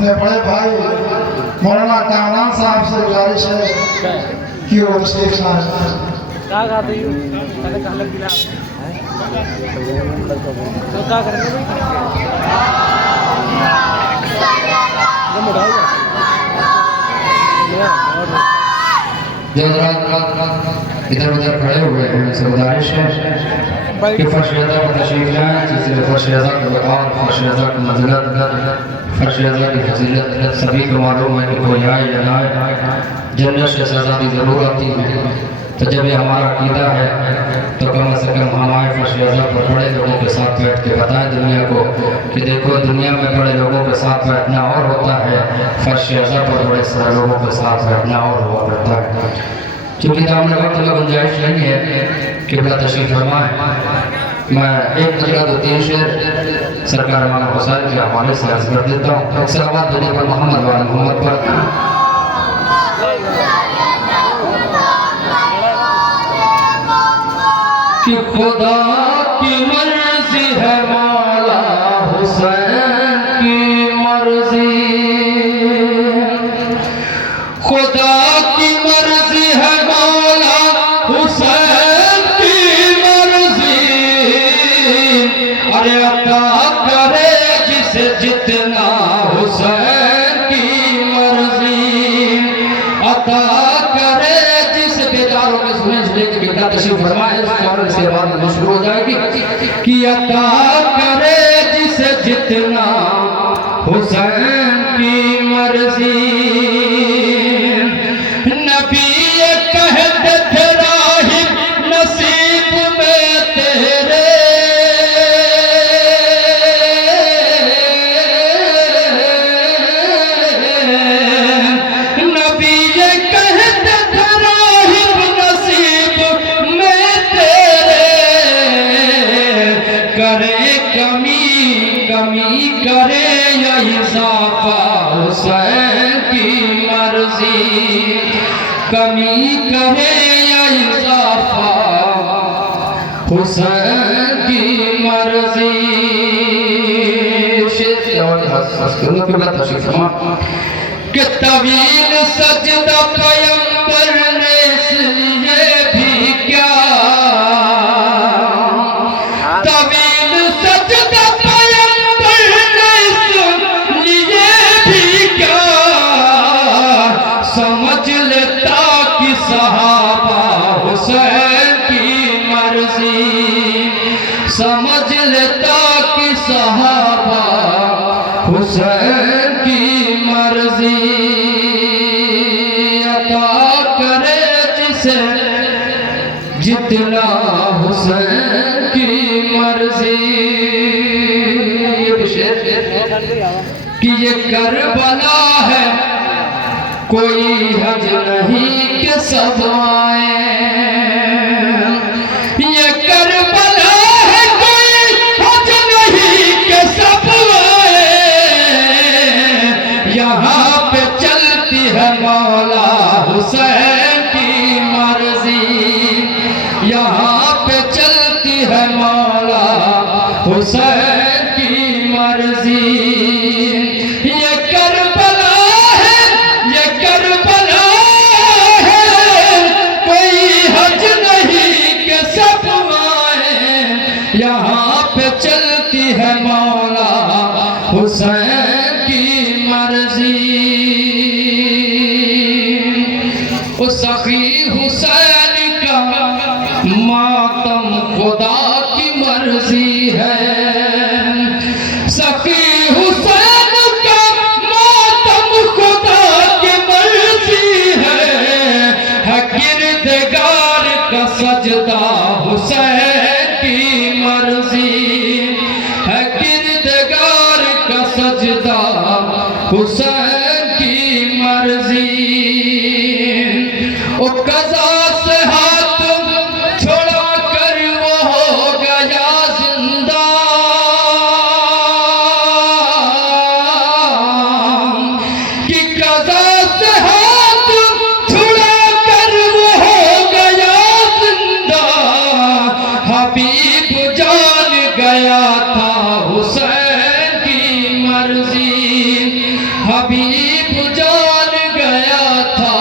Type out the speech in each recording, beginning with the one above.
अपने बड़े भाई मौलाना कामरान साहब से गुजारिश है कि वो तशरीफ लाएं। क्या खाते हो? पहले कहाँ लग गया तो क्या करेंगे भाई? इधर उधर खड़े हुए हैं, उनसे गुजारिश है कि फर्श रज़ा को तशरीफ लाएं, जिससे फर्श रज़ा के वक़ार, फर्श रज़ा की मंज़िलत, फर्श रज़ा की फजीलत सभी को मालूम है कि कोई आए या ना आए, जन्नत से आज़ादी ज़रूर आती है। तो जब ये हमारा अक़ीदा है तो कम से कम हमारे फर्श रज़ा पर बड़े लोगों के साथ बैठ के बताएं दुनिया को कि देखो दुनिया में बड़े लोगों के साथ बैठना और होता है, फर्श रज़ा पर बड़े सारे लोगों के साथ बैठना और हुआ करता है। चूँकि दामन वक्त में गुंजाइश नहीं है कि बड़ा तशरीफ फरमाएं, मैं एक मजला दो तीन शेर सरकार मौलाना हुसैन के हवाले से अर्ज़ कर देता हूँ। सलावत दुनिया पर मोहम्मद वाले मोहम्मद पर। कि खुदा की मर्जी है मौला हुसैन की मर्जी, खुदा की मर्जी है मौला हुसैन की मर्जी, अरे अता करे जिसे जितना हुसैन की मर्जी, अता करे जिस बेदारों के सुने इसलिए कि बेदा तशरीफ फरमाए से बाद में शुरू हो जाएगी कि अता करे जिसे जितना हुसैन की मर्जी। नबी ये कहते थे राहिब नसीब में तेरे, नबी ये कहते थे राहिब नसीब में तेरे, करे कमी कमी करे या इजाफा हुसैन की मर्जी, कमी करे या इजाफा हुसैन की मर्जी। कि तवील सजदा पैगंबर ने इसलिए भी क्या, तवील सजदा पैगंबर ने इसलिए भी क्या, समझ लेता कि सहाबा हुसैन की मर्जी, समझ लेता कि सहाबा हुसैन की मर्जी, अता करे जिसे जितना हुसैन की मर्जी। कि ये करबला है कोई हज नहीं कि सब आए, ये करबला है कोई हज नहीं कि सब आए, यहाँ पे चलती है मौला हुसैन की मर्जी, यहाँ पे चलती है मौला हुसैन की मर्जी। ये करबला है, ये करबला है कोई हज नहीं कि सब आए, यहाँ पे चलती है मौला हुसैन की मर्जी। उस सखी हुसैन का मातम खुदा की मर्जी है, सखी हुसैन का मातम खुदा की मर्जी है किरदगार का सजदा हुसैन की मर्जी है, किरदगार का सजदा हुसैन की मर्जी। ओ कज़ा से हाथ छोड़ा कर वो हो गया जिंदा, कि कज़ा से हाथ छुड़ा कर वो हो गया जिंदा, हबीब जान गया था हुसैन की मर्जी, हबीब जान गया था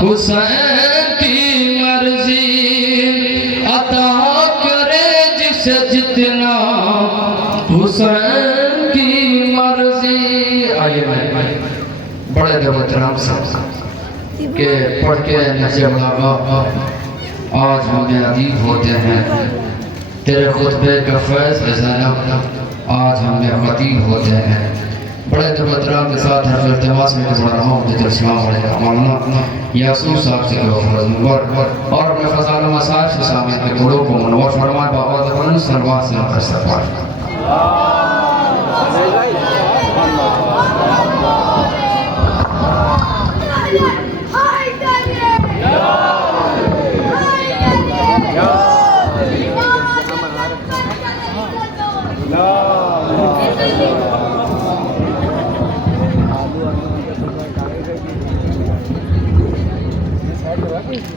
हुसैन की मर्जी अता करे जिसे जितना हुसैन की मर्जी। आइए मैं बड़े देवतराम साहब के पढ़ के नजर लगा आज हमें अदीब होते हैं तेरे खुतबे का फैज़ ज़ैनब आज हमें खतीब होते हैं। बड़े देवतराम के साथ हर इल्तिमास में गुज़र रहा हूँ मौलाना यासूर साहब से और अपने फ़ज़ाइल मसाइब से सामने के गुलों को मनवर फरमाए बाबा ज़बान सरवार से मुस्तफ़ा।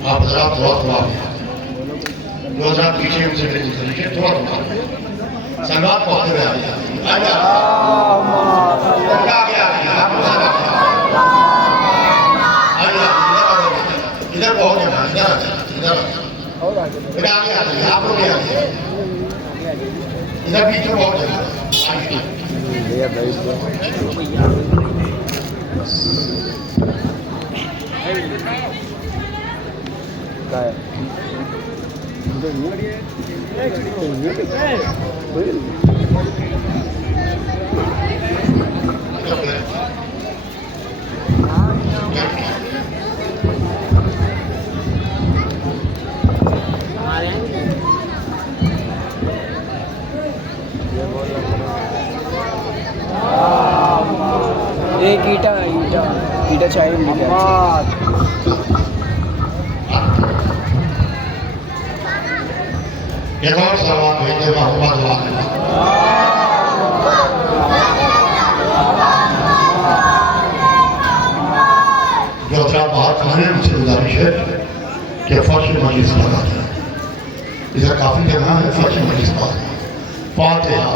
आप हजरात थोड़ा जो हजरात पीछे उनसे मेरे लिखे थोड़ा सलवार पहुंचते हुए इधर पहुंच जाना इधर आगे आइए आप लोग इधर बीच में पहुंच जाना। एक ईटा ईटा ईटा चाहिए मुझे। एक और सवाल भेजे मोहम्मद जो हजरात बाहर खाने मुझसे गुजारिश है कि फर्श मजलिस पर आ जाए। इधर काफी जगह है फर्श मजलिस पर फातिहा।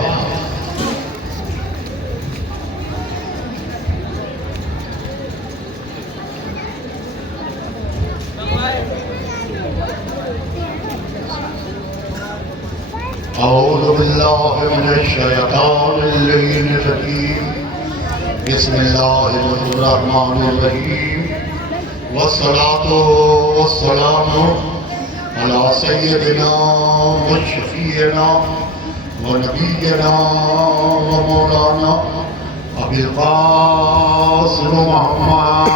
अऊज़ु बिल्लाहि मिनश शैतानिर रजीम बिस्मिल्लाहिर रहमानिर रहीम वस्सलातु वस्सलामु अला सय्यिदिना व शफीना व नबिय्यिना व मौलाना अबिल क़ासिम मुहम्मद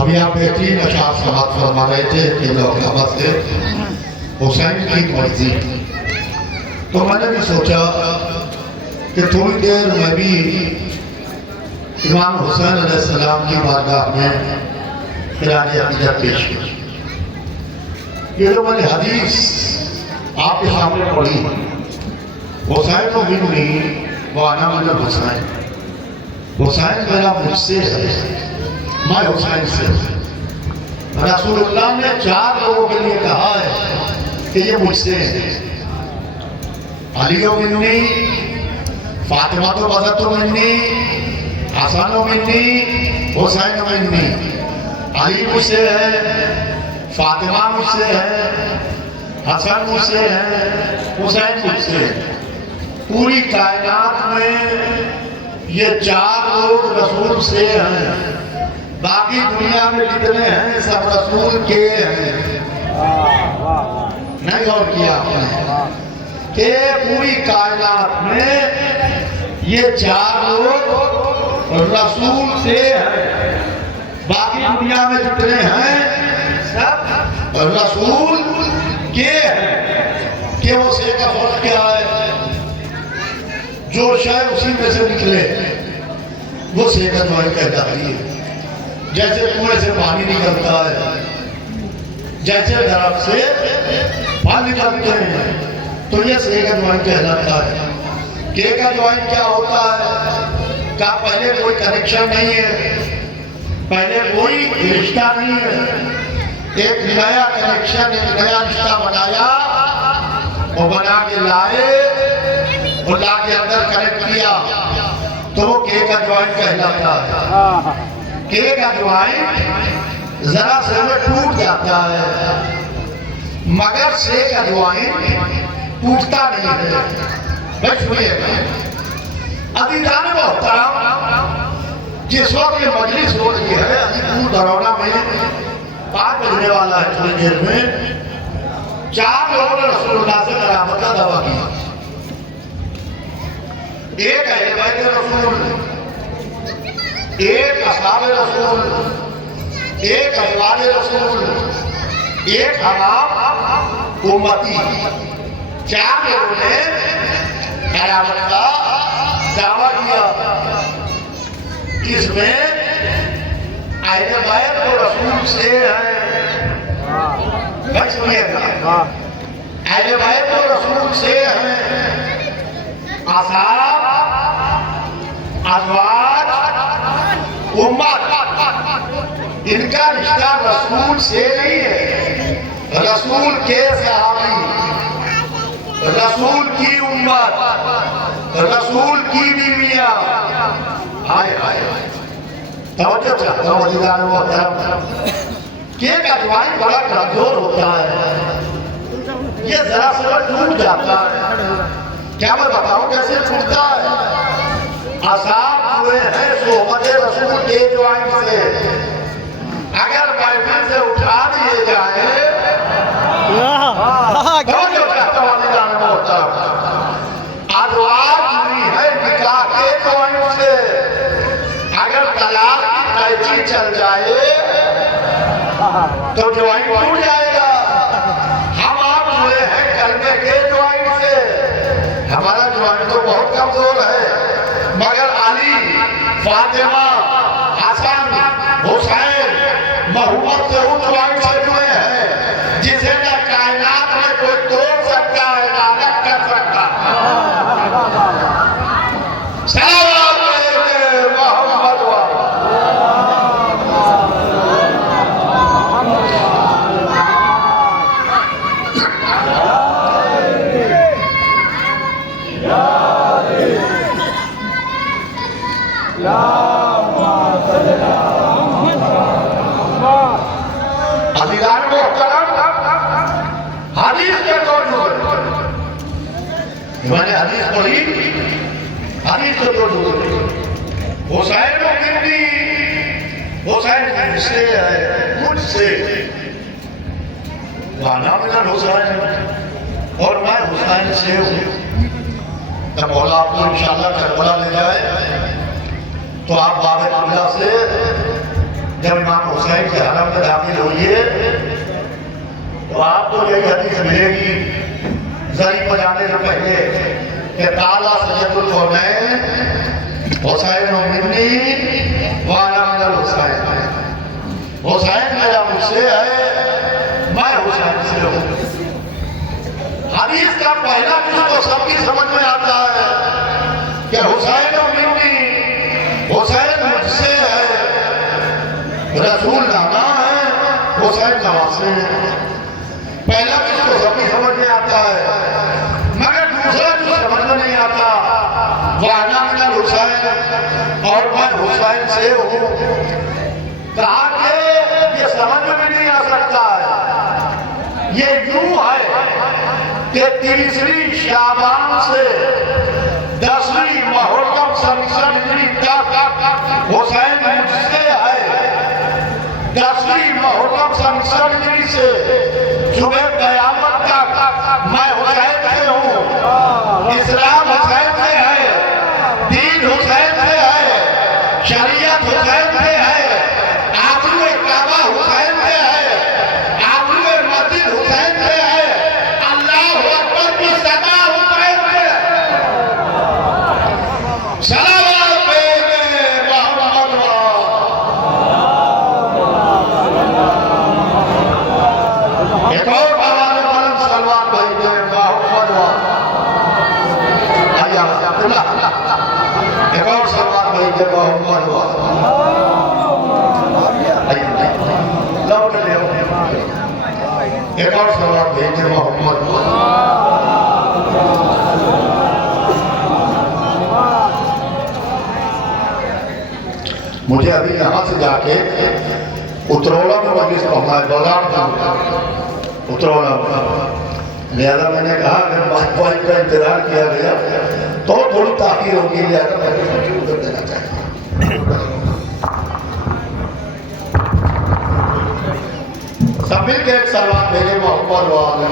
अभी आप बेहतरीन अशार समाप्त फरमा रहे थे कि लोग से हुसैन की मर्जी। तो मैंने भी सोचा कि थोड़ी देर मैं भी इमाम हुसैन अलैहिस्सलाम की बारगाह में क़िरान अक़ीदत पेश की। ये जो मैंने हदीस आपके सामने पढ़ी, हुसैन मिन्नी व अना मिनल हुसैन, हुसैन मेरा मुझसे है, मैं हुसैन से। रसूलुल्लाह ने 4 लोगों के लिए कहा है कि ये मुझसे है। अली मिन्नी, फातिमा तो बज़त मिन्नी, हसन मिन्नी, हुसैन मिन्नी। अली मुझसे है, फातिमा मुझसे है, हसन मुझसे है, हुसैन मुझसे है। पूरी कायनात में ये 4 लोग रसूल से हैं। बाकी दुनिया में जितने हैं सब रसूल के हैं। नहीं गौर किया आपने कि पूरी कायनात में ये चार लोग रसूल से हैं, बाकी दुनिया में जितने हैं सब रसूल के हैं। कि वो से का फर्क क्या है? जो शायद उसी में से निकले वो से का ज्वाइन कहलाती है। जैसे कुएं से पानी निकलता है, जैसे दरख्त से फल निकलते हैं, तो ये से का ज्वाइन कहलाता है। के का ज्वाइन क्या होता है? का पहले कोई कनेक्शन नहीं है, पहले कोई रिश्ता नहीं है, एक नया कनेक्शन, एक नया रिश्ता बनाया और बना के लाए और ला के अंदर कनेक्ट किया, तो वो के का ज्वाइन कहलाता है। के का ज्वाइन जरा से में टूट जाता है, मगर से का ज्वाइन टूटता नहीं है। बस सुनिएगा, अदीदान मोहतरम, जिस वक्त ये मजलिस हो रही है अलीपुर दरौना में 5 बजने वाला है, थोड़ी देर में 4 लोगों ने रसूलुल्लाह से करामत का दावा किया। एक अहले बैत रसूल, एक असहाबे रसूल, एक अज़वाजे रसूल, एक हमाम उम्मती, 4 लोगों ने करामत का दावा किया। इसमें अहले बैत तो रसूल से है, बस सुनिएगा, अहले बैत तो रसूल से है, असहाब, अज़वाज, उम्मत, इनका रिश्ता रसूल से नहीं है। रसूल के सहाबी, रसूल की उम्मत, रसूल की बीवियां, हाय हाय तवज्जो चाहता हूँ अज़ीज़ान मोहतरम, के का ज्वाइन बड़ा कमजोर होता है, ये जरा सा टूट जाता है। क्या मैं बताऊं कैसे टूटता है? असाब हुए हैं सोहबत रसूल के ज्वाइन से, अगर महफिल से उठा दिए जाए, तवज्जो चाहता हूँ अज़ीज़ान मोहतरम, अज़वाज जुड़ी है निकाह के ज्वाइन से, अगर तलाक की कैची चल जाए तो ज्वाइन टूट जाएगा। हम आप जुड़े हैं कलमे के ज्वाइन से, हमारा ज्वाइन तो बहुत कमजोर है, मगर अली, फातिमा, हसन, हुसैन, मोहम्मद से उस ज्वाइन से जुड़े हैं जिसे न कायनात में कोई तोड़ सकता है ना अलग कर सकता। मैंने हदीस पढ़ी, हदीस को जोड़ दो। हुसैन मिन्नी, हुसैन मुझसे है, मुझसे, वाना मिलन हुसैन, और मैं हुसैन से हूँ। जब मौला आपको इंशाअल्लाह करबला ले जाए तो आप बाब कुल्ला से जब इमाम हुसैन के हरम में दाखिल होइए तो आपको यही हदीस मिलेगी जरी बजाने से पहले कि ताला सैयदुल कौनैन हुसैन मिन्नी व अना मिनल हुसैन, हुसैन मेरा मुझसे है, मैं हुसैन से हूँ। हदीस का पहला जिसको सबकी समझ में आता है कि हुसैन मिन्नी, हुसैन मुझसे है, रसूल नामा है, हुसैन नवासे है। पहला जिसको सबकी समझ में आता है, मगर दूसरा जो समझ में नहीं आता वह अना मिनल हुसैन, और मैं हुसैन से हूँ। कहा कि ये समझ में भी नहीं आ सकता है, ये यूं है कि 30वीं शाबान से 10वीं मुहर्रम हिजरी तक हुसैन मुझसे है, 10वीं मुहर्रम हिजरी से सुबह क़यामत तक मैं हुसैन से हूँ। इस्लाम हुसैन से है, एक और सलमान भाई जब मोहम्मद हुआ लौट ले एक और सलमान भाई जब मोहम्मद हुआ मुझे अभी यहाँ से जाके उतरौला में मजलिस पढ़ना है बगान उतरौला लिहाजा मैंने कहा अगर वाई का इंतजार किया गया तो थोड़ी ताकीर होगी लिहाजा मैंने उधर देना चाहिए। सब मिल के एक सलमान भेजे मोहम्मद वाले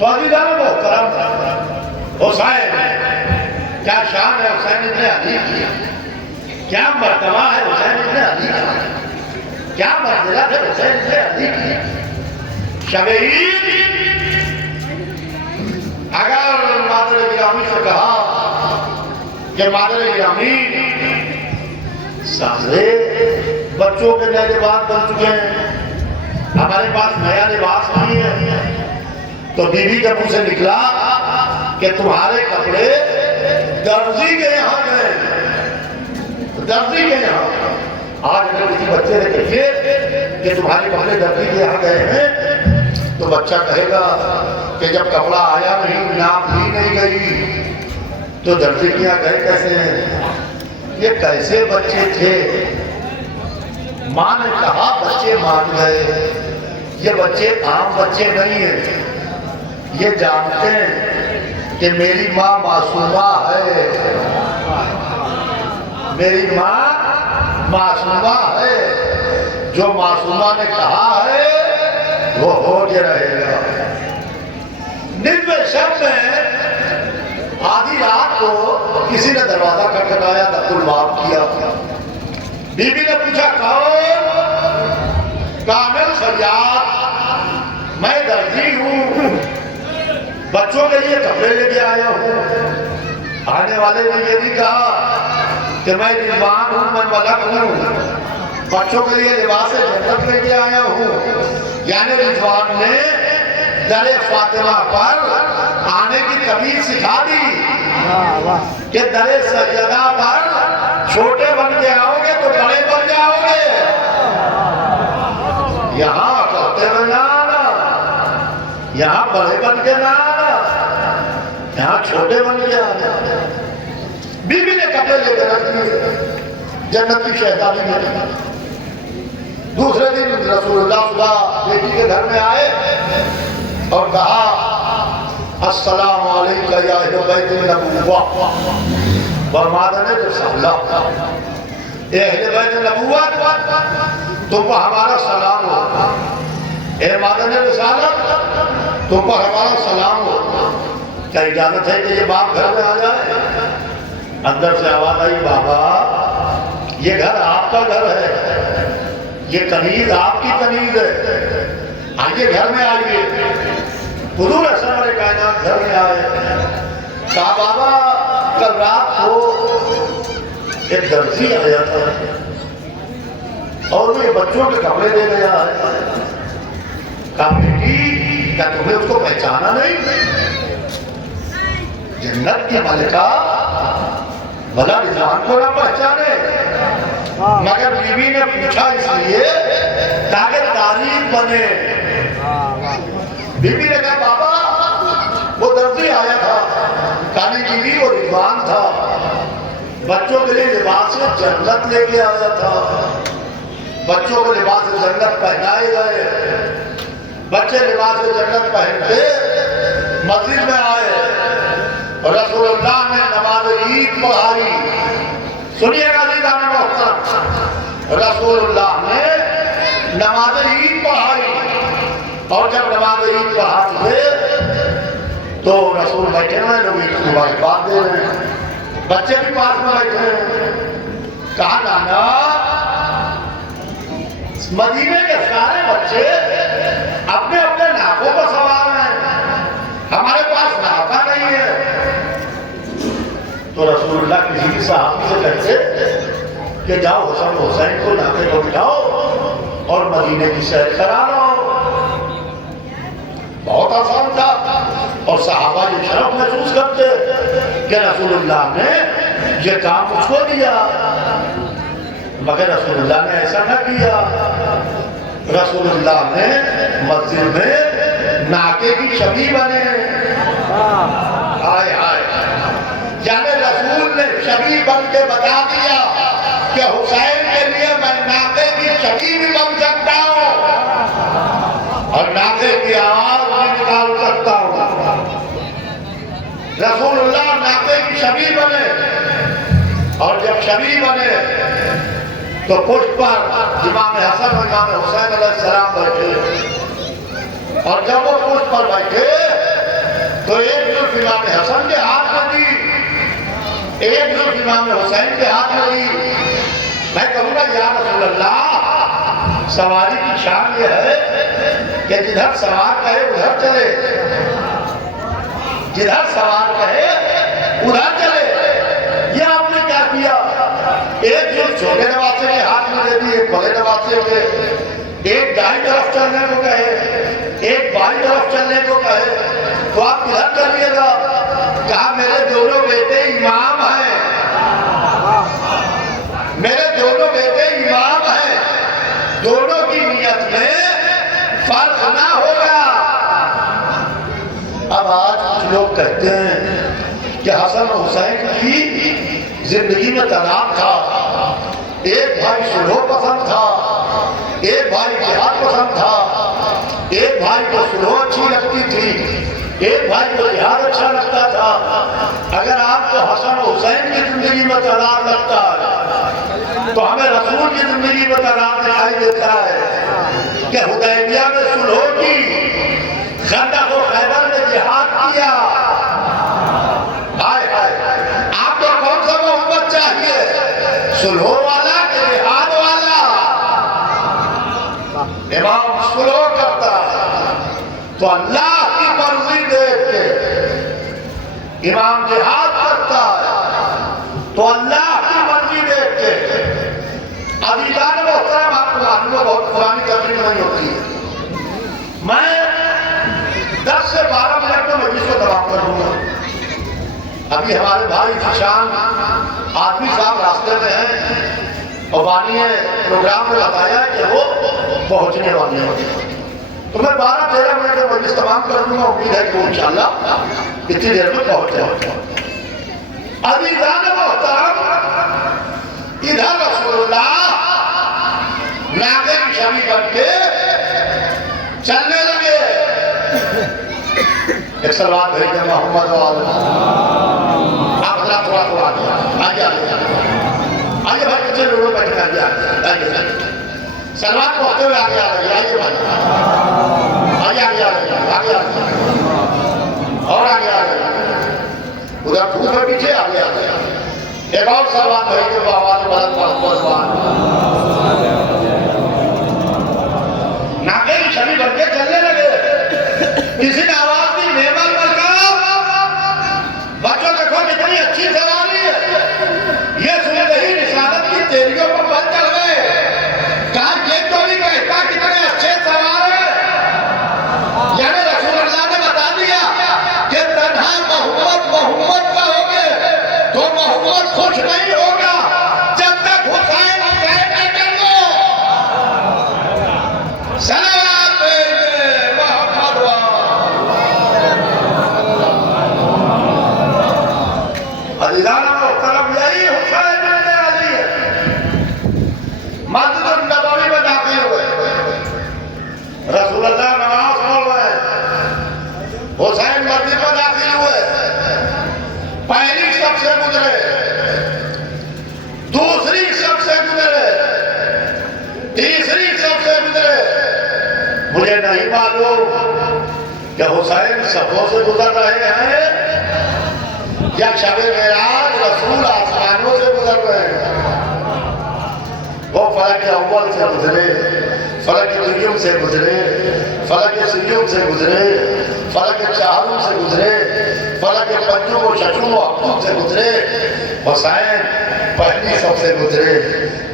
तो अजीज़ान मोहतरम हुसैन क्या शान है हुसैन इब्न अली की, क्या मर्तबा है हुसैन इब्न अली का, क्या मंजिला है हुसैन इब्न अली की। शब ईद अगर मादर गिरामी से कहा कि मादर गिरामी सारे बच्चों के नए लिबास बन चुके हैं, हमारे पास नया लिबास नहीं है, तो बीवी के मुंह से निकला कि तुम्हारे कपड़े दर्जी के यहाँ गए, दर्जी के यहाँ। आज अगर किसी बच्चे ने कहिए कि तुम्हारे कपड़े दर्जी के यहाँ गए हैं तो बच्चा कहेगा कि जब कपड़ा आया नहीं, नाप ली नहीं गई, तो दर्जी के यहाँ गए कैसे हैं? ये कैसे बच्चे थे? माँ ने कहा बच्चे मान गए। ये बच्चे आम बच्चे नहीं हैं, ये जानते हैं कि मेरी माँ मासूमा है, मेरी माँ मासूमा है, जो मासूमा ने कहा है वो हो के रहेगा। निन्वे शब में आधी रात को किसी ने दरवाजा खटखटाया, दस्तूर बाप किया। बीबी ने पूछा कौन? कामिल फरियाद, मैं दर्जी हूँ, बच्चों के लिए कपड़े लेके आया हूँ। आने वाले ने ये भी कहा कि मैं रिजवान हूँ, मैं मलक हूँ, बच्चों के लिए लिबास जन्नत लेके आया हूँ। यानी रिजवान ने दरे फातिमा पर आने की तमीज सिखा दी कि दरे सैयदा पर छोटे बन के आओगे तो बड़े बन जाओगे। यहाँ करते हुए ना आना, यहाँ बड़े बन के ना आना, यहाँ छोटे बन के आना। बीबी ने कपड़े लेकर रख दिए, जन्नत की शहजादी ने। दूसरे दिन रसूलुल्लाह सुबह बेटी के घर में आए और कहा अस्सलाम वालेकुम या अहले बैतुन नबुव्वा, फरमाया ने रसूलुल्लाह ए अहले बैतुन नबुव्वा तुमको हमारा सलाम हो, ए मादन रिसालत तुमको हमारा सलाम हो। क्या इजाजत है कि ये बाप घर में आ जाए? अंदर से आवाज आई बाबा ये घर आपका घर है, ये कनीज आपकी कनीज है, आइए घर में आइए। हुजूर अकरम कायनात घर में आए। कहा बाबा कल रात को एक दर्जी आया था और वो बच्चों के कपड़े दे गया है। कहा बेटी क्या तुम्हें उसको पहचाना नहीं? जन्नत की मलिका भला रिजवान को ना पहचाने? मगर बीवी ने पूछा इसलिए ताकि तारीफ बने। बीवी ने कहा बाबा वो दर्जी आया था, काली बीवी वो रिजवान था, बच्चों के लिए लिबास जन्नत लेके आया था, बच्चों को लिबास जन्नत पहनाए गए। बच्चे लिबास जन्नत पहन के मस्जिद में आए, रसूलुल्लाह ने नमाज ईद पढ़ाई। सुनिएगा दीदाने मोहतरम, रसूलुल्लाह ने नमाज ईद पढ़ाई और जब नमाज ईद पढ़ाते तो रसूल बैठे हुए लोग ईद की बात दे रहे हैं, बच्चे भी पास में बैठे हैं। कहा नाना मदीने के सारे बच्चे अपने अपने नाकों पर सवार हैं, हमारे पास नाका नहीं है। तो रसूलुल्लाह किसी भी साहबी से कहते कि जाओ हसन हुसैन को नाके को बिठाओ मदीने की सैर करा रहा हूं। बहुत आसान था और सहाबा ये शर्फ महसूस करते कि रसूलुल्लाह ने ये काम मुझको दिया, मगर रसूलुल्लाह ने ऐसा न किया। रसूलुल्लाह ने मस्जिद में नाके की छवि बने। हाय हाय, यानी रसूल ने छवि बन के बता दिया कि हुसैन के लिए मैं नाके की छवि भी बन सकता हूँ और नाके की आवाज भी निकाल सकता हूँ। रसूलुल्लाह नाके की छवि बने और जब छवि बने तो पुष्प पर इमाम हसन और इमाम हुसैन अलैहिस्सलाम बैठे और जब वो पुष्प पर बैठे तो एक जुल्फ इमाम हसन के हाथ में दी, एक जुल्फ इमाम हुसैन के हाथ में दी। मैं कहूँगा या रसूल अल्लाह, सवारी की शान ये है कि जिधर सवार कहे उधर चले, जिधर सवार कहे उधर चले। ये आपने क्या किया? एक जो छोटे नवासे के हाथ में दे दी, एक बड़े नवासे के, एक दाई तरफ चलने को कहे, एक बाई तरफ चलने को कहे, तो आप किधर चलिएगा? कहा मेरे दोनों बेटे इमाम हैं, मेरे दोनों बेटे इमाम हैं, दोनों की नियत में फर्क ना होगा। अब आज कुछ लोग कहते हैं कि हसन और हुसैन की जिंदगी में तनाव था, एक भाई सुलह पसंद था, एक भाई जिहाद पसंद था, एक भाई को सुलह अच्छी लगती थी, एक भाई को जिहाद अच्छा लगता था। अगर आपको हसन और हुसैन की जिंदगी में तनाव लगता है तो हमें रसूल की जिंदगी में तनाव दिखाई देता है कि हुदैबिया में सुलह की, खंदक और खैबर में जिहाद किया। हाय हाय, आपको कौन सा मोहब्बत चाहिए, सुलह वाला कि जिहाद वाला? इमाम सुलह करता तो अल्लाह की मर्जी देख के, इमाम जिहाद करता है तो अल्लाह की मर्जी देख के। अजीज़ान मोहतरम, आपको मालूम है बहुत पुरानी तकरीर नहीं होती है। मैं 10 से 12 मिनट में मजलिस को तमाम कर दूंगा। अभी हमारे भाई किसान आदमी साहब रास्ते में हैं और वानी ने प्रोग्राम में बताया कि वो पहुंचने वाले हैं, तो मैं 12-13 मिनट में मजलिस तमाम कर दूंगा। उम्मीद है कि वो इंशाअल्लाह इतनी देर में पहुंच जाएगा। अजीज़ान मोहतरम, इधर रसूलुल्लाह नाके की छवि करके चलने लगे। एक सलवात भेज दे मोहम्मद वाले, आप थोड़ा थोड़ा आगे आइए भाई, कितने लोगों बैठ कर आइए, सलवात को होते हुए आगे आ रही है। आइए भाई, आगे आगे आ रही है, आगे आ रही है और आगे आ रही है, उधर फूल में पीछे आगे आ गया। एक और सलवात भेज दे बाबा ने नाके की छवि बन के चलने लगे। किसी ने आवाज दी, मेमन मलका, बच्चों देखो कितनी अच्छी सवारी है। ये सुनते ही रिसालत की तेरियों पर बल चढ़ गए। कहा ये तो नहीं कहता कितने अच्छे सवार है, यानी रसूलुल्लाह ने बता दिया कि तन्हा मोहम्मद कहोगे तो मोहम्मद खुश नहीं होगा जब तक हुसैन हुसैन न कर लो। सलावत मोहम्मद अलीदाना मुहतरम, यही हुसैन इब्न अली है। मस्जिद नबवी में दाखिल हुए, रसूलुल्लाह नमाज पढ़ रहे हैं, हुसैन मस्जिद में दाखिल हुए। पहली शब से गुजरे, दूसरी शब से गुजरे, तीसरी शब से गुजरे। मुझे नहीं मालूम कि हुसैन शबों से गुजर रहे हैं या शबे मेराज रसूल आसमानों से गुजर रहे हैं। वो फलक अव्वल से गुजरे, फलक दुनियम से गुजरे, फलक सुनियम से गुजरे, फलक चाहरुम से गुजरे, फलक पंजुम और शशुम और अब्दुल से गुजरे। हुसैन पहली सबसे गुजरे,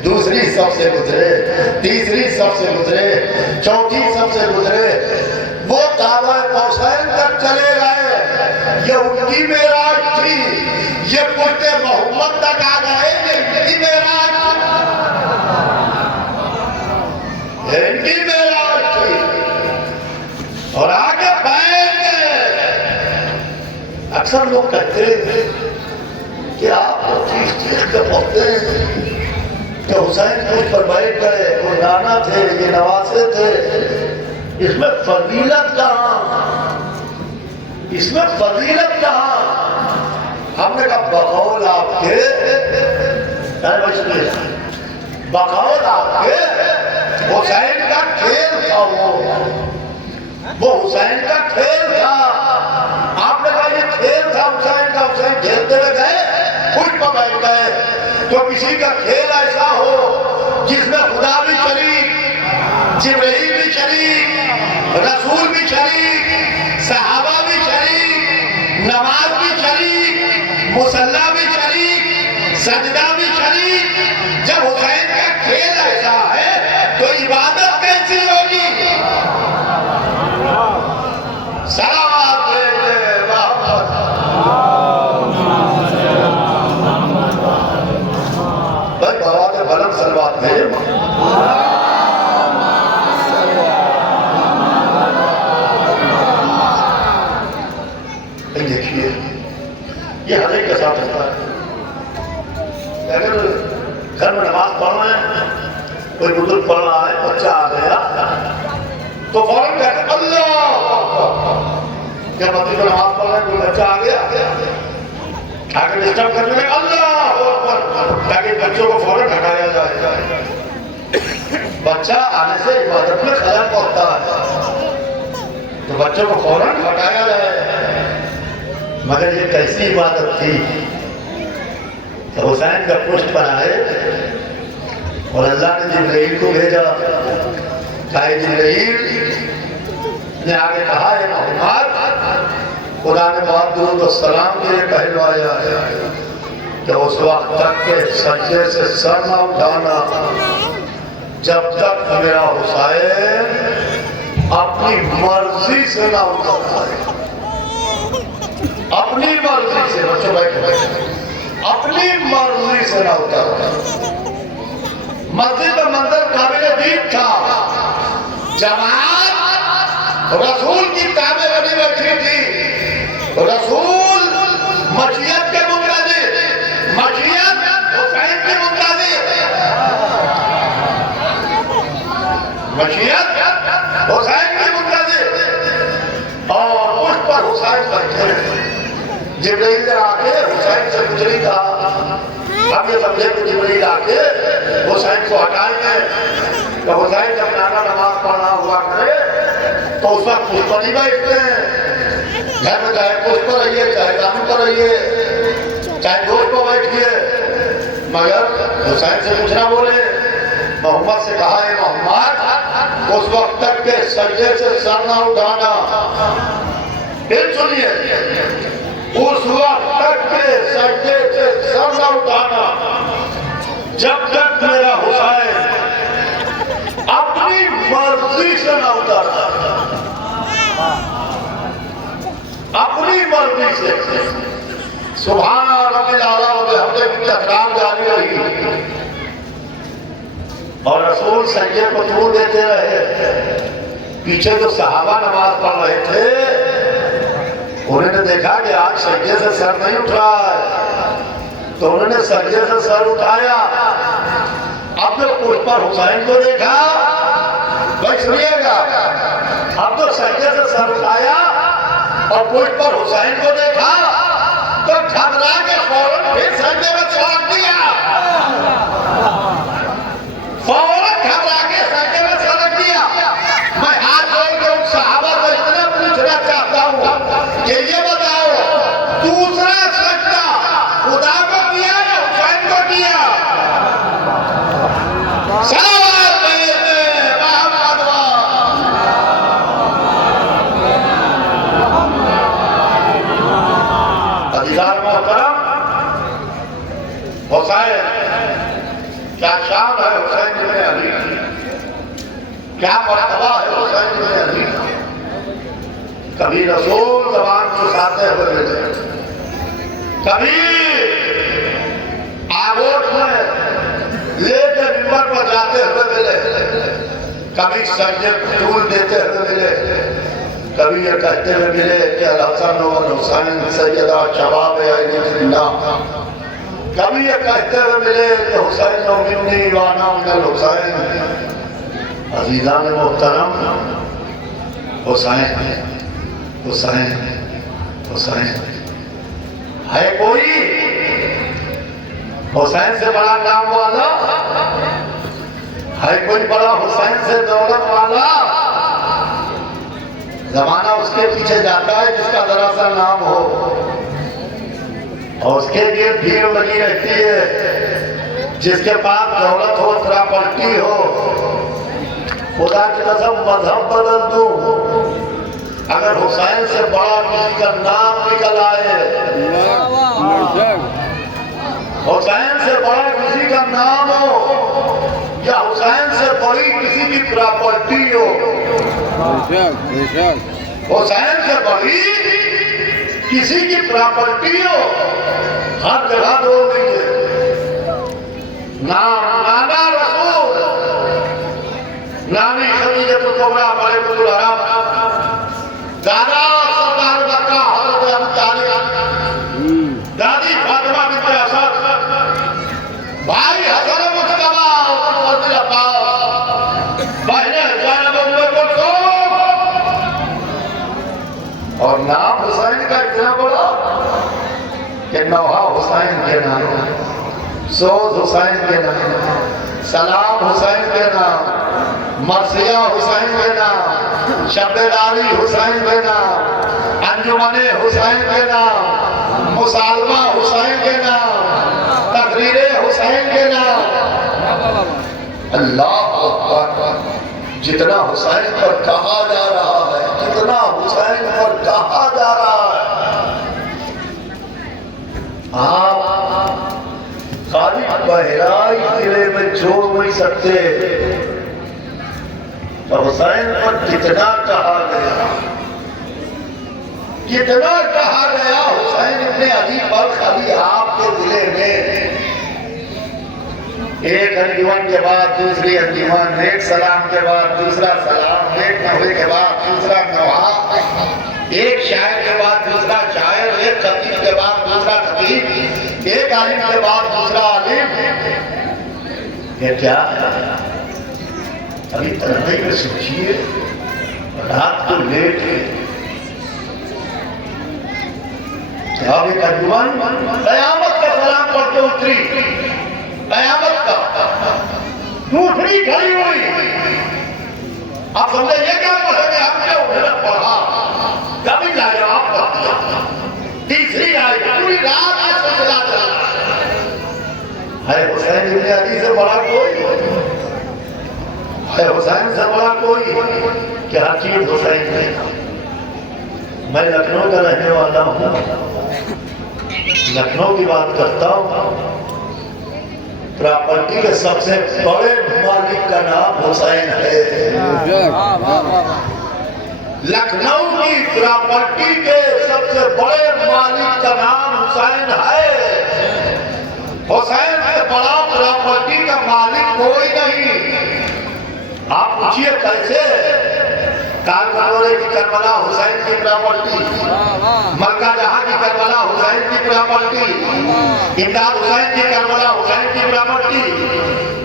दूसरी सबसे गुजरे, तीसरी सबसे गुजरे, चौथी सबसे गुजरे, वो काबा हुसैन तक चले गए। ये उनकी मेराज थी। ये पुष्टे मोहम्मद तक आ गए, ये इनकी मेराज थी, इनकी मेराज थी। और आगे बैठ गए। अक्सर लोग कहते हैं कि आप चीख चीख के बोलते हैं कि हुसैन कुछ पर बैठ गए, वो नाना थे, ये नवासे थे, इसमें फजीलत कहाँ, इसमें फजीलत कहाँ? हमने कहा बकौल आपके, बकौल आपके हुसैन का खेल था, वो हुसैन का खेल था। आपने कहा ये खेल था हुसैन का, हुसैन खेलते हुए गए, कुछ पर बैठ गए। तो किसी का खेल ऐसा हो जिसमें खुदा भी शरीक, जिब्रील भी शरीक, रसूल भी शरीक, सहाबा भी शरीक, नमाज भी शरीक, मुसल्ला भी शरीक, सजदा भी शरीक। जब हुसैन का खेल ऐसा है तो इबादत कैसी होगी? सलावत भेजे मोहम्मद। भाई बाबा ने बलम सलवात भेजे। देखिए ये हर एक के साथ होता है। अगर घर में नमाज पढ़ रहे हैं, कोई बुजुर्ग पढ़ रहा है, बच्चा आ गया तो फौरन कहते अल्लाह। जब बच्चे को नमाज पढ़ रहे हैं, कोई बच्चा आ गया आगे डिस्टर्ब करने में अल्लाह अकबर, ताकि बच्चों को फौरन हटाया जाए। बच्चा आने से इबादत में खलल पहुंचता है तो बच्चों को फौरन हटाया जाए। मगर ये कैसी इबादत थी? तो हुसैन का पुष्ट पर आए और अल्लाह ने जिब्रील को भेजा। जिब्रील ने आगे कहा है मोहम्मद, खुदा ने बहुत दुरूद और सलाम के लिए कहलवाया है कि उस वक्त तक के सज्जे से सर न उठाना जब तक मेरा हुसैन अपनी मर्जी से ना उठा है। अपनी मर्जी से, बच्चों बैठे, अपनी मर्जी से ना उठा। मस्जिद मंदिर काबिल दीन था, जमात रसूल की ताबे बनी बैठी थी। रसूल मशीयत के मुताबिक, मशीयत हुसैन के मुताबिक, मशीयत हुसैन के मुताबिक। और उस पर हुसैन बैठे। जिब्रील ने आके हुसैन से कुछ नहीं कहा। हम ये समझे कि जिब्रील आके हुसैन को हटाएंगे। तो हुसैन जब नाना नमाज पढ़ना हुआ करे तो उस वक्त पुष्प नहीं बैठते हैं। घर में चाहे पुष्प रहिए, चाहे काम पर रहिए, चाहे दोस्त को बैठिए, मगर हुसैन से कुछ ना बोले। मोहम्मद से कहा है मोहम्मद, उस वक्त तक के सज्जे से सर ना उठाना। फिर सुनिए, उस वक्त तक के सज्जे से सर ना उठाना जब तक मेरा हुसैन अपनी मर्जी से ना उतारता। अपनी मर्जी से। सुभान रब्बिल आला व बिहम्दिही की तकरार जारी रही और रसूल सज्जे को तूल देते रहे। पीछे जो सहाबा नमाज पढ़ रहे थे उन्होंने देखा कि आज सज्जे से सर नहीं उठ रहा है, तो उन्होंने सज्जे से सर उठाया। अब जो पुष्प पर हुसैन को देखा, भाई सुनिएगा, अब तो सज्जे से सर उठाया और पुष्प पर हुसैन को देखा तो घबरा के फौरन फिर सज्जे में छोड़ दिया। फौरन घबरा के सज्जे में सरक दिया। मैं हाथ जोड़ के उन सहाबा को इतना पूछना चाहता हूँ कि ये बताओ, दूसरा सजदा खुदा को किया या हुसैन को किया? हुसैन क्या मर्तबा है हुसैन इब्न अली का। कभी रसूल जबान चुसाते हुए मिले, कभी आगोश में लेकर मिंबर पर जाते हुए मिले, कभी सजदे टूल देते हुए मिले, कभी ये कहते हुए मिले कि अल हसन वल हुसैन सैयदा शबाब अहले जिन्नाह, कभी ये कहते हुए मिले कि हुसैन मिन्नी व अना मिनल हुसैन। अजीज़ान मोहतरम, हुसैन हुसैन हुसैन है कोई हुसैन से बड़ा नाम वाला? है कोई बड़ा हुसैन से दौलत वाला? जमाना उसके पीछे जाता है जिसका जरा सा नाम हो, और उसके लिए भीड़ लगी रहती है जिसके पास दौलत हो, प्रॉपर्टी हो। खुदा की कसम मजहब बदल दूं, अगर हुसैन से बड़ा किसी का नाम निकल आए, हुसैन से बड़ा किसी का नाम हो, या हुसैन से बड़ी किसी की प्रॉपर्टी हो, हुसैन से बड़ी किसी की प्रॉपर्टी हो, हर जगह दो नाम नाना रसूल, नानी खदीजतुल कुबरा मलकतुल हरम, दादा सरदार बका हज़रत अबू तालिब, दादी फातिमा बिन्त असद, भाई हसन मुस्तफा उम्मुल अब्बास, बहने ज़ैनब उम्मे कुलसूम, और नाम हुसैन का इतना बड़ा कि नौहा हुसैन के नाम, सोज हुसैन के नाम, सलाम हुसैन के नाम, मरसिया हुसैन के नाम, शब्बेदारी हुसैन के नाम, अंजुमने हुसैन के नाम, मुसालमा हुसैन के नाम, तकरीरे हुसैन के नाम। अल्लाह अकबर, जितना हुसैन पर कहा जा रहा है, जितना हुसैन पर कहा जा रहा है, आप खाली बहराई जिले में जोड़ नहीं सकते। तो हुसैन पर कितना कहा गया, कितना कहा गया हुसैन इब्ने अली पर खाली आपके जिले में। एक अंजुमन के बाद दूसरी अंजुमन, एक सलाम के बाद दूसरा सलाम, एक नौहे के बाद दूसरा नौहा, एक शायर के बाद दूसरा शायर, एक खतीब के बाद दूसरा खतीब, एक आलिम के बाद दूसरा आलिम। ये क्या? अभी तन्हाई में सोचिए, रात को लेट है, अब एक अंजुमन कयामत का सलाम पढ़ के उतरी, कयामत का दूसरी घड़ी हुई। आप समझे ये क्या पढ़ेंगे? हमने उन्हें पढ़ा, कभी जाएगा आप पढ़ा, तीसरी आई, पूरी रात में सिलसिला चला है। हुसैन इब्ने अली से बड़ा कोई है? हुसैन से बड़ा कोई? क्या चीज हुसैन है? मैं लखनऊ का रहने वाला हूँ, लखनऊ की बात करता हूँ। प्रॉपर्टी के सबसे बड़े मालिक का नाम हुसैन है। लखनऊ की प्रॉपर्टी के सबसे बड़े मालिक का नाम हुसैन है। हुसैन से बड़ा प्रॉपर्टी का मालिक कोई नहीं। आप पूछिए कैसे? कानपुर की करबला हुसैन की प्रॉपर्टी, मक्का जहां की करबला हुसैन की प्रॉपर्टी, इमदाद हुसैन की करबला हुसैन की प्रॉपर्टी,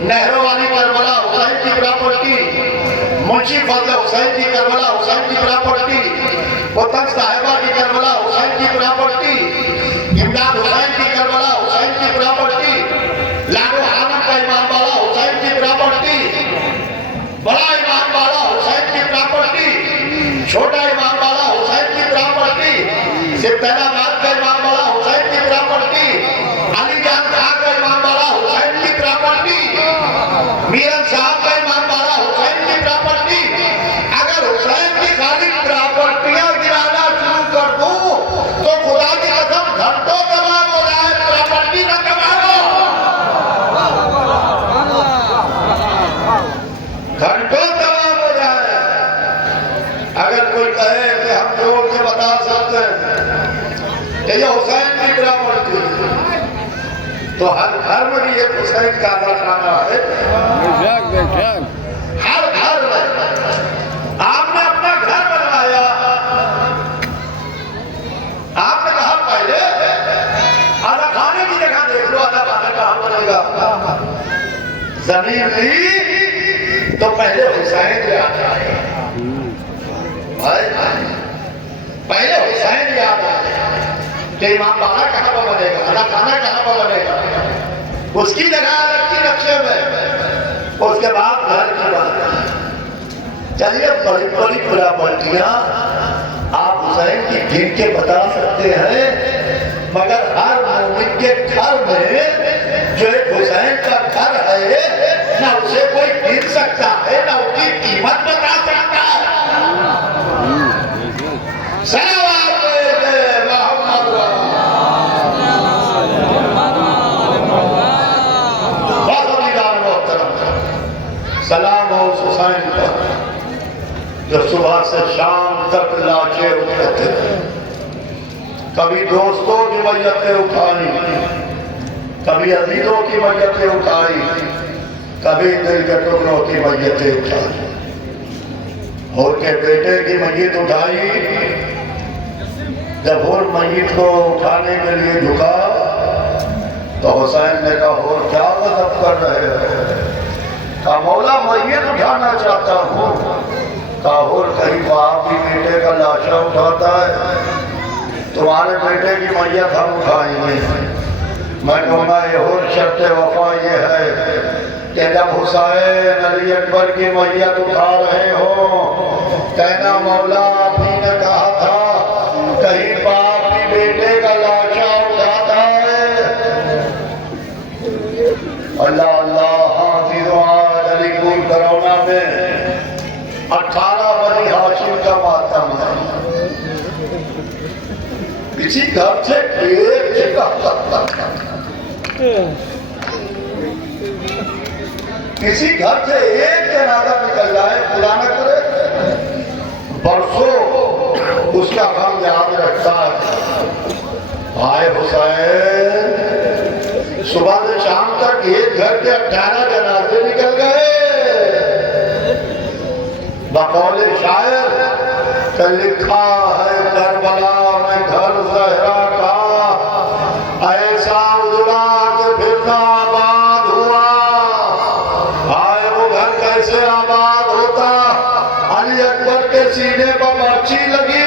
नेहरू वाली करबला हुसैन की प्रॉपर्टी, मुंशी फजल हुसैन की करबला हुसैन की प्रॉपर्टी, पुतन साहिबा की करबला हुसैन की प्रॉपर्टी, इमदाद हुसैन की करबला हुसैन की प्रॉपर्टी, लाडो खानम का इमाम बाड़ा हुसैन की प्रॉपर्टी, बड़ा इमाम बाड़ा हुसैन की प्रॉपर्टी, छोटा इमाम बाड़ा हुसैन की प्रॉपर्टी, सिद्दीनाबाद का इमाम बाड़ा हुसैन की प्रॉपर्टी, अलीजान खान का इमाम बाड़ा हुसैन की प्रॉपर्टी, मीरन साहब का इमाम बाड़ा हुसैन की प्रॉपर्टी। अगर हुसैन की खाली प्रॉपर्टियां गिराना शुरू कर दूं तो खुदा की कसम घंटों तमाम कहे कि हम जोड़ के बता सकते हैं कि ये हुसैन की बराबर थी, तो हर घर में भी एक हुसैन का खाना है। हर घर में आपने अपना घर बनवाया, आपने कहा पहले आधा खाने की जगह देख लो, आधा खाना कहाँ बनेगा। जमीन ली तो पहले हुसैन याद आए, पहले हुसैन याद आए कि इमाम बाड़ा कहाँ पर बनेगा, आधा खाना कहाँ पर बनेगा, उसकी जगह अलग की नक्शे में। उसके बाद घर की बात। चलिए बड़ी बड़ी प्रॉपर्टियां आप हुसैन की गिन के बता सकते हैं, मगर हर मोमिन के घर में जो एक हुसैन का घर है ना उसे कोई गिन सकता है ना उसकी कीमत बता सकता है। सलाम हो उस हुसैन पर जो सुबह से शाम तक लाशें उठाते थे। कभी दोस्तों की मैयतें उठाई, कभी अजीजों की मैयतें उठाई, कभी दिल के टुकड़ों की मैयतें उठाई। और के बेटे की मैयत उठाई। जब और मैयत को उठाने के लिए झुका तो हुसैन ने कहा और क्या गज़ब कर रहे हो? कहा मौला मैयत उठाना चाहता हूँ। कहा और कहीं बाप भी बेटे का लाशा उठाता है? तुम्हारे बेटे की मैयत हम उठाएंगे। मैं कहूँगा ये और शर्त वफा ये है कि जब हुसैन अली अकबर की मैयत उठा रहे हो कहना मौला आपने ने कहा था कहीं बाप भी बेटे का लाशा उठाता है। अल्लाह अल्लाह हाजिरों आज अलीपुर करौना में 18 बनी हाशिम का मातम है। किसी घर से किसी घर से एक जनाजा निकल जाए खुदा न करे बरसों उसका गम याद रखता है। आए हुसैन सुबह से शाम तक एक घर के 18 जनाजे निकल गए। बकौल शायर का लिखा है करबला में घर ज़हरा का ऐसा उजड़ा के फिर आबाद हुआ। आए वो घर कैसे आबाद होता? अली अकबर के सीने पर बर्छी लगी,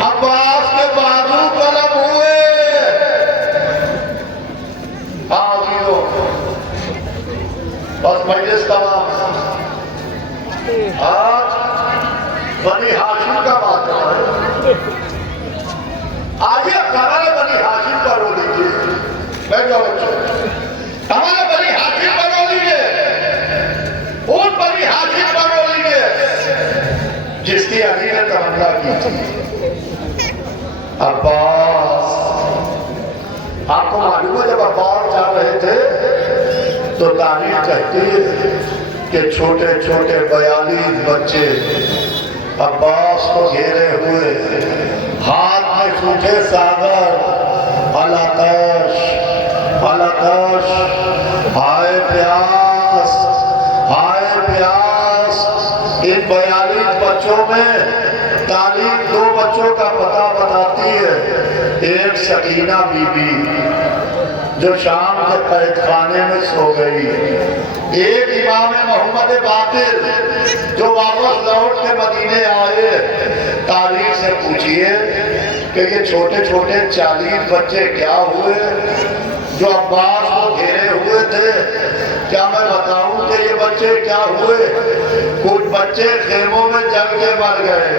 अब्बास के बाजू कलम हुए। हाजिरों बस मजलिस तमाम। आज बनी हाशिम का मातम है। आइए हमारे बनी हाशिम पर रो लीजिए। बैठ जाओ बच्चों, हमारे बनी हाशिम पर रो लीजिए, उन बनी हाशिम पर रो लीजिए जिसकी अली ने तमन्ना की थी। अब्बास, आपको मालूम है जब अब्बास जा रहे थे तो तारीख कहती है कि छोटे छोटे 42 बच्चे अब्बास को घेरे हुए, हाथ में सूखे सागर, अलतश अलतश, हाय प्यास हाय प्यास। इन 42 बच्चों में तालीम 2 बच्चों का पता बताती है। एक सकीना बीबी जो शाम के कैद खाने में सो गई, एक इमाम मोहम्मद बाकिर जो वापस लौट के मदीने आए। तारीख से पूछिए कि ये छोटे छोटे 40 बच्चे क्या हुए जो अब्बास को घेरे हुए थे? क्या मैं बताऊं कि ये बच्चे क्या हुए? कुछ बच्चे खेमों में जल के मर गए,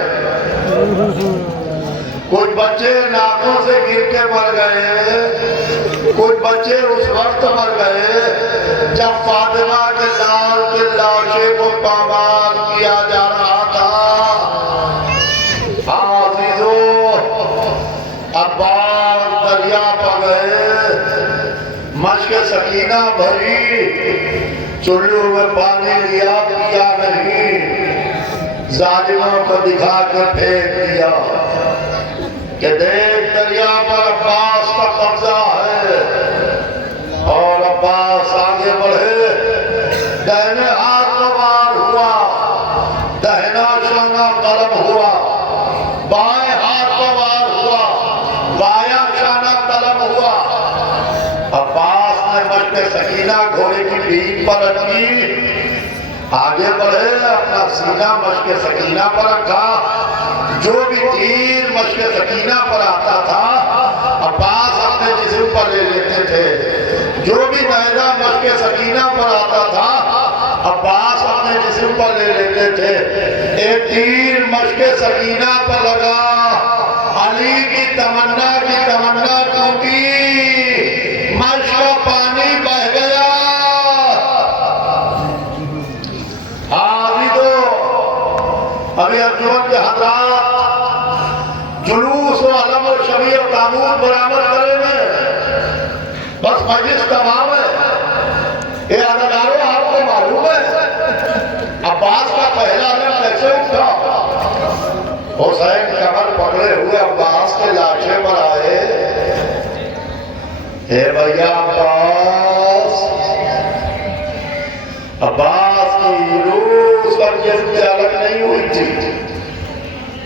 कुछ बच्चे नाकों से गिर के मर गए, कुछ बच्चे उस वक्त मर गए जब फातिमा के लाल के लाशे को पामाल किया जा रहा था। आज़ीज़ों, अब्बास दरिया पर गए, मश्क सकीना भरी, चुल्लू में पानी लिया, पिया नहीं। जालिमों को दिखा के फेंक दिया कि देख दरिया पर अब्बास का कब्जा है। और अब्बास आगे बढ़े, दाहिने हाथ में वार हुआ, दाहिना शाना कलम हुआ, बाएं हाथ में वार हुआ, बायां शाना कलम हुआ। अब्बास ने मश्क सकीना घोड़े की पीठ पर रखी, आगे बढ़े, अपना सीना मश्क सकीना पर रखा। जो भी तीर मश्क सकीना पर आता था अब्बास अपने जिस्म पर ले लेते थे। जो भी दायरा मश्क सकीना पर आता था अब्बास अपने जिस्म पर ले लेते थे। एक तीर मश्क सकीना पर लगा, अली की तमन्ना टूटी, मश्क का पानी बह गया। अभी अर्जुन के हजरात जुलूस और अलम और शबी और ताबूत बरामद करेंगे, बस मजलिस तमाम है। ये अदाकारों आपको मालूम है अब्बास का पहला अलम कैसे उठा? हुसैन कमर पकड़े हुए अब्बास के लाशे पर आए, हे भैया अब्बास, अब्बास की रूस पर जिससे अलग नहीं हुई थी।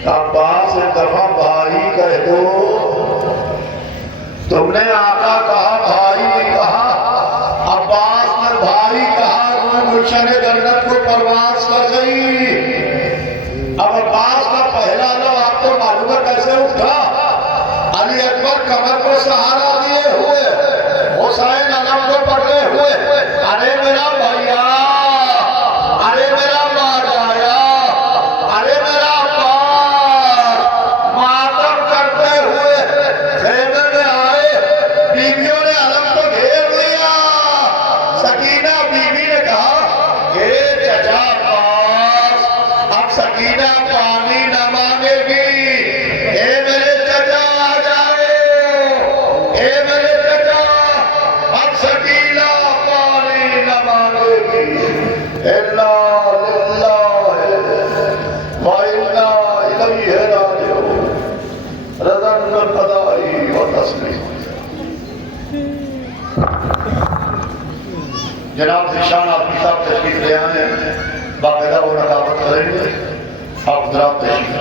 अब्बास एक दफा भाई कह दो, तुमने आका कहा, भाई ने कहा, अब्बास ने भाई कहा, रूह गुलशन जन्नत को परवास कर गई। अब अब्बास का पहला लव आपको मालूम है कैसे उठा? अली अकबर कमर को सहारा दिए हुए, हुसैन अलम को पकड़े हुए, अरे मेरा भैया, अरे मेरा महाराजा, अरे मेरा अब्बास, मातम करते हुए खेमे में आए। बीवियों ने अलम को घेर लिया। सकीना बीवी ने कहा, हे चचा अब्बास, अब सकीना पानी न मांगेगी। हे मेरे चचा आ जाओ, हे मेरे चचा, अब सकीना पानी न मांगेगी। जनाब निशान आदमी साहब तशरीफ ले आए, बाकायदा वो रकावत करेंगे। आप जरा तशरीफ